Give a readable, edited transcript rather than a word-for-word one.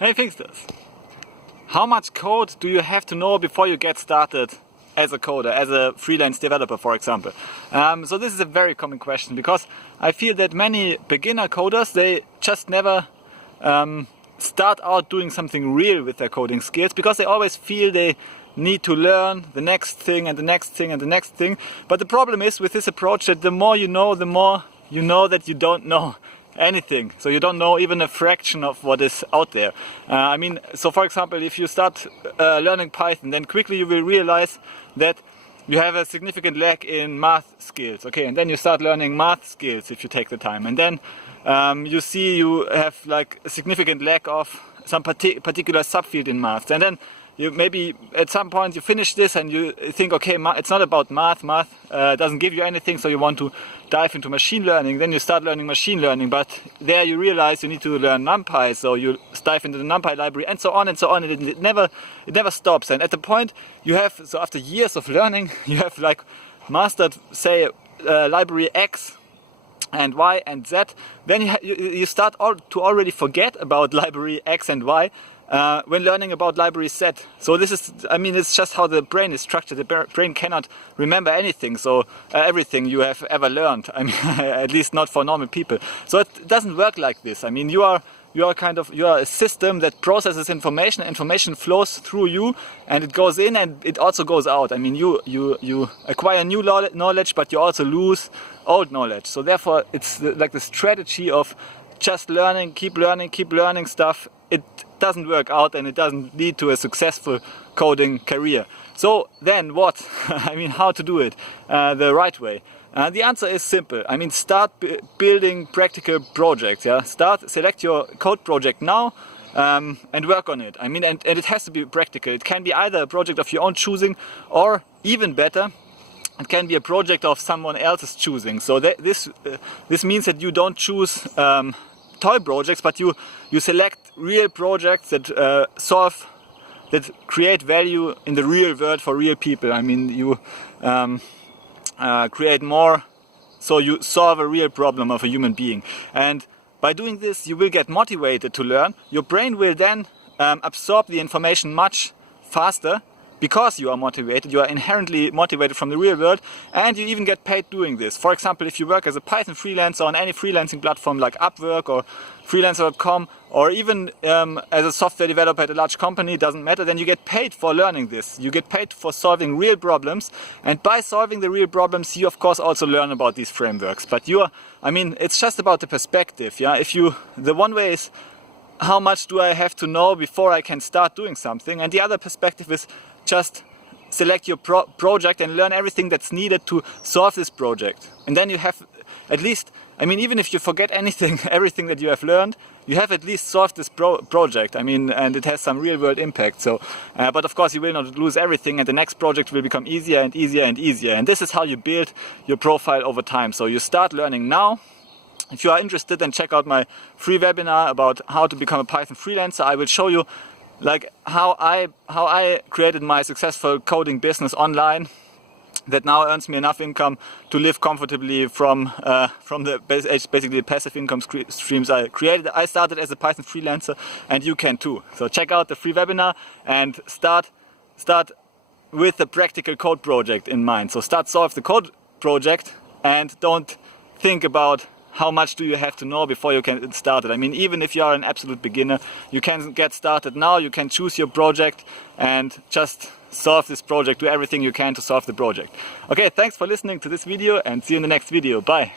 Hey Fixsters! How much code do you have to know before you get started as a coder, as a freelance developer, for example? So this is a very common question, because I feel that many beginner coders, they just never start out doing something real with their coding skills, because they always feel they need to learn the next thing and the next thing and the next thing. But the problem is with this approach that the more you know that you don't know anything. So you don't know even a fraction of what is out there. So for example, if you start learning Python, then quickly you will realize that you have a significant lack in math skills. Okay, and then you start learning math skills if you take the time. And then you see you have like a significant lack of some particular subfield in math. And then you maybe at some point you finish this and you think, okay, it's not about math. Math doesn't give you anything, so you want to dive into machine learning. Then you start learning machine learning, but there you realize you need to learn NumPy, so you dive into the NumPy library, and so on and so on. And it never stops. And at the point you have, so after years of learning, you have like mastered, say, library X and Y and Z. Then you start to already forget about library X and Y when learning about library Z. So this is, it's just how the brain is structured. The brain cannot remember anything, so everything you have ever learned. At least not for normal people. So it doesn't work like this. You are a system that processes information. Information flows through you, and it goes in and it also goes out. You acquire new knowledge, but you also lose old knowledge. So therefore, it's like the strategy of just keep learning stuff. It doesn't work out, and it doesn't lead to a successful coding career. So then what? How to do it the right way? The answer is simple. Start building practical projects. Yeah, select your code project now and work on it. And it has to be practical. It can be either a project of your own choosing, or even better, it can be a project of someone else's choosing. So this means that you don't choose toy projects, but you select real projects that that create value in the real world for real people. You create more, so you solve a real problem of a human being. And by doing this, you will get motivated to learn. Your brain will then absorb the information much faster, because you are motivated. You are inherently motivated from the real world, and you even get paid doing this. For example, if you work as a Python freelancer on any freelancing platform like Upwork or Freelancer.com, or even as a software developer at a large company, doesn't matter, then you get paid for learning this. You get paid for solving real problems, and by solving the real problems, you of course also learn about these frameworks. But it's just about the perspective. Yeah, the one way is, how much do I have to know before I can start doing something? And the other perspective is, just select your project and learn everything that's needed to solve this project. And then you have at least, even if you forget everything that you have learned, you have at least solved this project. And it has some real world impact. So, but of course you will not lose everything, and the next project will become easier and easier and easier. And this is how you build your profile over time. So you start learning now. If you are interested, then check out my free webinar about how to become a Python freelancer. I will show you how I created my successful coding business online that now earns me enough income to live comfortably from the basically passive income streams I created. I started as a Python freelancer, and you can too. So check out the free webinar and start with the practical code project in mind. So solve the code project, and don't think about how much do you have to know before you can get started. Even if you are an absolute beginner, you can get started now. You can choose your project and just solve this project. Do everything you can to solve the project. Okay, thanks for listening to this video, and see you in the next video. Bye.